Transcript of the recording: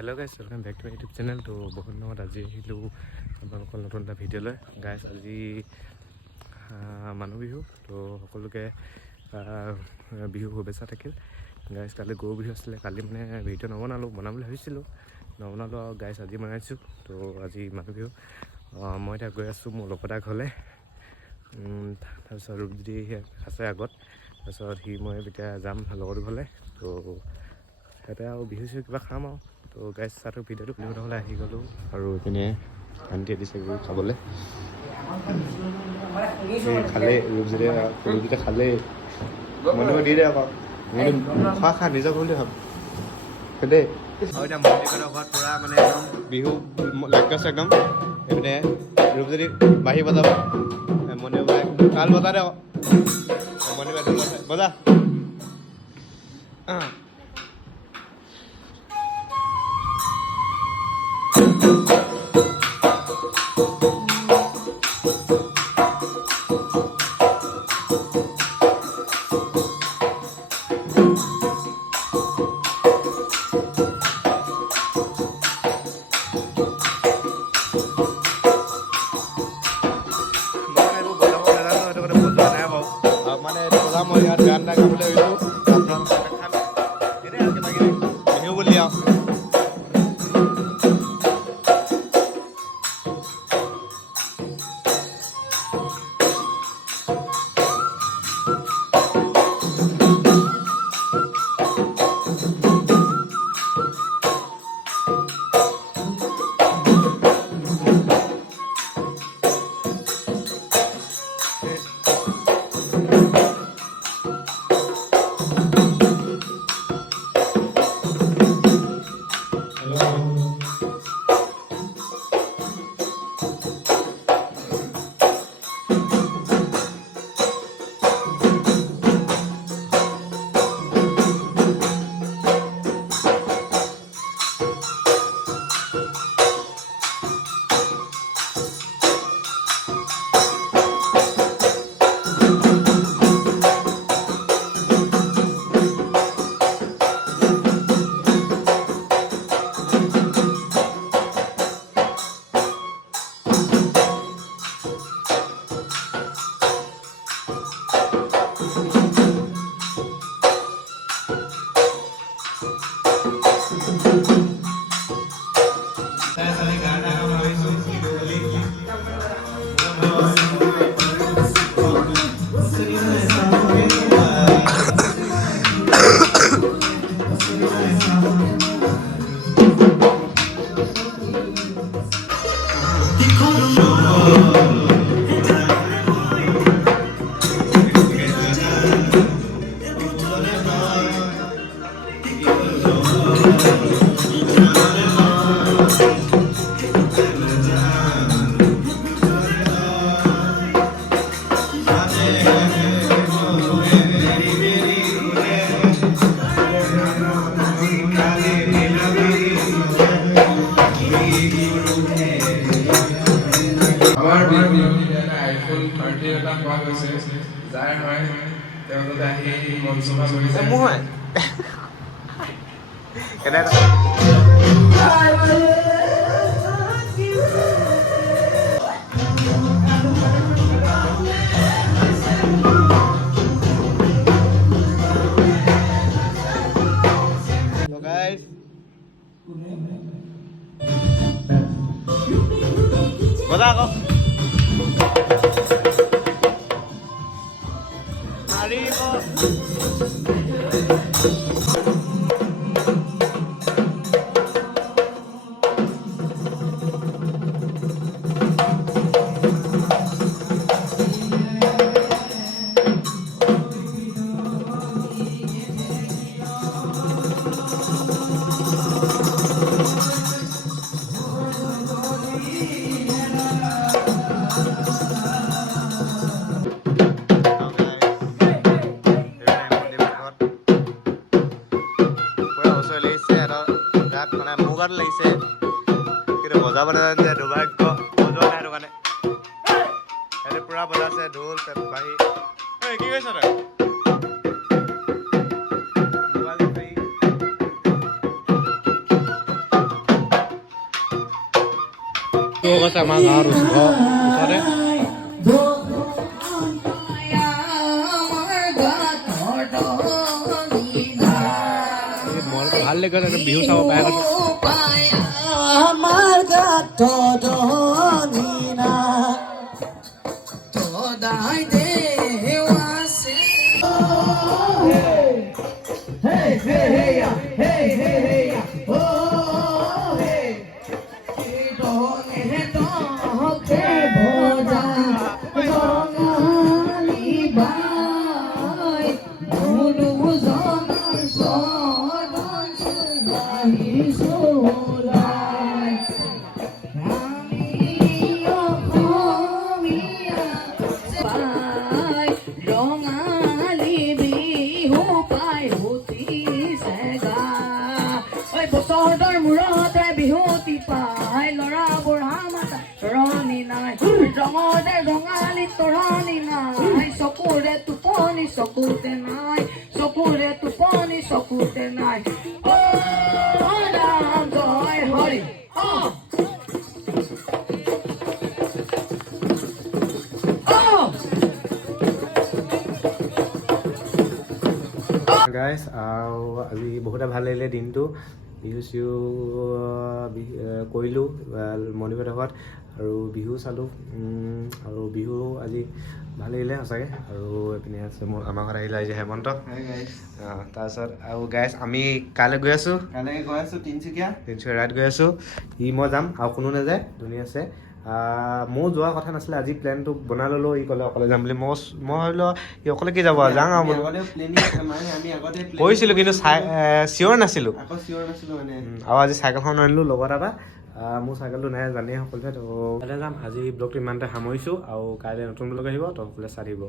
Hello guys, welcome back to my YouTube channel. तो बहुत दिनत आज আহিলোঁ আপোনালোকৰ নতুন এটা ভিডিঅ' লৈ। গাইছ আজি মানুহ বিহু, তো সকলোকে বিহু শুভেচ্ছা থাকিল। গাইছ কালি গৰু বিহু আছিলে, কালি মানে ভিডিঅ' বনাম বুলি ভাবিছিলোঁ, নবনালোঁ আৰু গাইছ আজি বনাইছোঁ। তো আজি মানুহ বিহু, মই এতিয়া গৈ আছোঁ মোৰ লগৰ এটাৰ ঘৰলৈ। তাৰপিছত ৰূপজ্যোতি আছে আগত, তাৰপিছত মই এতিয়া যাম লগৰটোৰ ঘৰলৈ। তো সিহঁতে আৰু বিহু চিহু কিবা খাম আৰু। তো গাইছ চাহটো ভিডিঅ'টো বিহু নহ'লে আহি গ'লোঁ, আৰু এইপিনে আন্টিয়ে দিছে গৈ খাবলৈ। খালেই ৰূপজ্যোতিয়ে খালেই, মনে দি দে আকৌ খা নিজৰ বুলি ভাব দেই। আৰু এতিয়া মন্দিৰৰ ঘৰত পূৰা মানে একদম বিহু লাগি আছে একদম। এইপিনে ৰূপজ্যোতি বাঢ়ি বজাব, মন্দিৰ বজাই তাল বজা দে আকৌ, মন্দিৰ বজা মানে বজা মই ইয়াত গান এটা গাবলৈ আহিছোঁ বিহু বুলি আৰু। যাৰ হয় তেওঁলোকে আহি মঞ্চমা কৰিছে মোৰ হয় বজা আকৌ মুগাত লাগিছে, কিন্তু বজাব নাজানে যে দুৰ্ভাগ্য বজোৱা নাই সেইটো কাৰণে। সিহঁতে পুৰা বজাইছে ঢোল বাঢ়ি। কি কৈছ তই? তো কৈছে আমাৰ গাঁৱৰ ওচৰতে ভাল লাগে বিহু চাব পাই আমাৰ গাত ধনিনা তদাই দেৱাছে হে হে হেয়া হে হে হেয়া ও হে দনে তকে ভজা ৰঙালী বাই মনো জনৰ সদন আহিছো লাই ৰঙালী বিহু পাই উঠিছে গা ঐ বছৰটোৰ মূৰতে বিহুতি পাই ল'ৰা বুঢ়া মাতা তৰণি নাই ৰঙতে ৰঙালী তৰণি নাই চকুৰে টোপনি চকুতে নাই চকুৰে টোপনি চকুতে নাই অ ৰাম জয় হৰি গাইজ আৰু আজি বহুতে ভাল লাগিলে দিনটো বিহু চিহু কৰিলোঁ মণিপুৰৰ ঘৰত আৰু বিহু চালোঁ আৰু বিহু আজি ভাল লাগিলে সঁচাকৈ আৰু এইপিনে আছে মোৰ আমাৰ ঘৰত আহিলে আজি হেমন্ত তাৰপিছত আৰু গাইজ আমি কাইলৈ গৈ আছোঁ তিনিচুকীয়া ৰাইড গৈ আছোঁ মই যাম আৰু কোনো নাযায় ধুনীয়া আছে মোৰ যোৱা কথা নাছিলে আজি প্লেনটো বনাই ল'লোঁ ই ক'লে অকলে যাম বুলি মই ভাবিলোঁ ই অকলে কি যাব আৰু যাওঁ আৰু কৰিছিলোঁ কিন্তু চিয়'ৰ নাছিলোঁ আৰু আজি চাইকেলখন আনিলোঁ লগত এটা মোৰ চাইকেলটো নাই জানেই সকলোৱে তো কাইলৈ যাম আজি ব্লগটো ইমানতে সামৰিছোঁ আৰু কাইলৈ নতুন ব্লগ আহিব তো সকলোৱে চাই দিব